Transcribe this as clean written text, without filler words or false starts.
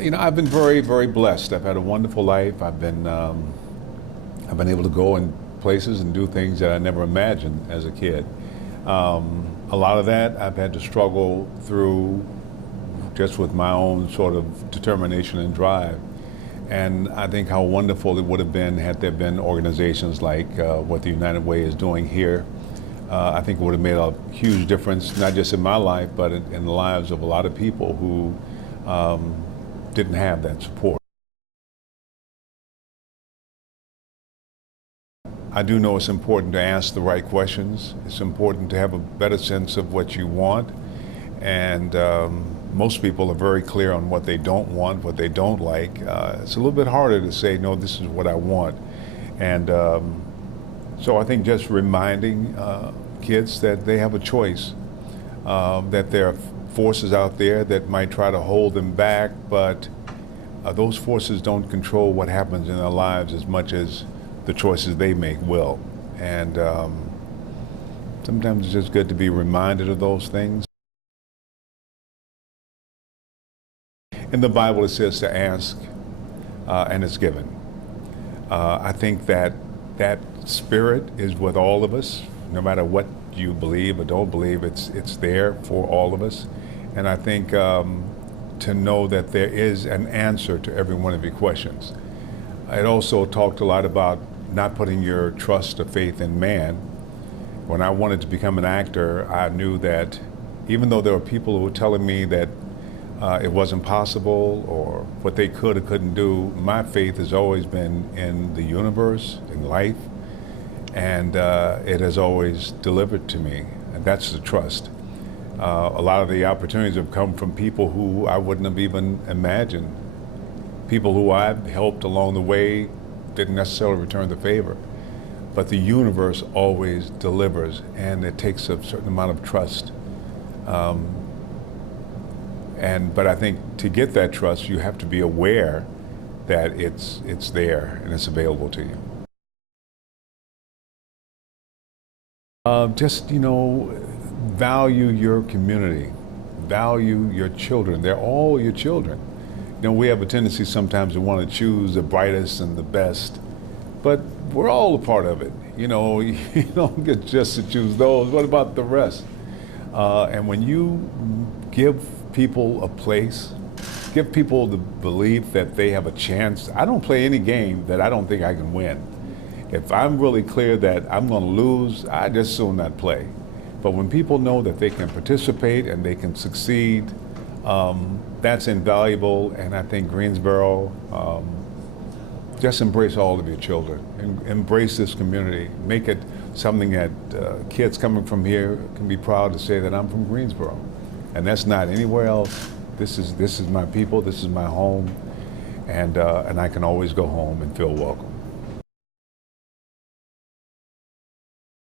You know, I've been very, very blessed. I've had a wonderful life. I've been able to go in places and do things that I never imagined as a kid. A lot of that I've had to struggle through just with my own sort of determination and drive. And I think how wonderful it would have been had there been organizations like what the United Way is doing here. I think it would have made a huge difference, not just in my life, but in the lives of a lot of people who didn't have that support. I do know it's important to ask the right questions. It's important to have a better sense of what you want. And most people are very clear on what they don't want, what they don't like. It's a little bit harder to say, no, this is what I want. And so I think just reminding kids that they have a choice, that there are forces out there that might try to hold them back, but those forces don't control what happens in their lives as much as the choices they make will. And sometimes it's just good to be reminded of those things. In the Bible, it says to ask, and it's given. I think that spirit is with all of us, no matter what you believe or don't believe. It's there for all of us, and I think to know that there is an answer to every one of your questions. It also talked a lot about not putting your trust or faith in man. When I wanted to become an actor, I knew that even though there were people who were telling me that it wasn't possible or what they could or couldn't do, my faith has always been in the universe, in life, and it has always delivered to me, and that's the trust. A lot of the opportunities have come from people who I wouldn't have even imagined. People who I've helped along the way didn't necessarily return the favor, but the universe always delivers, and it takes a certain amount of trust. But I think to get that trust, you have to be aware that it's there and it's available to you. Just, you know, value your community, value your children. They're all your children. You know, we have a tendency sometimes to want to choose the brightest and the best, but we're all a part of it. You know, you don't get just to choose those. What about the rest? And when you give people a place, give people the belief that they have a chance. I don't play any game that I don't think I can win. If I'm really clear that I'm going to lose, I just soon not play. But when people know that they can participate and they can succeed, that's invaluable. And I think Greensboro, just embrace all of your children. Embrace this community. Make it something that kids coming from here can be proud to say that I'm from Greensboro. And that's not anywhere else. This is my people, this is my home, and I can always go home and feel welcome.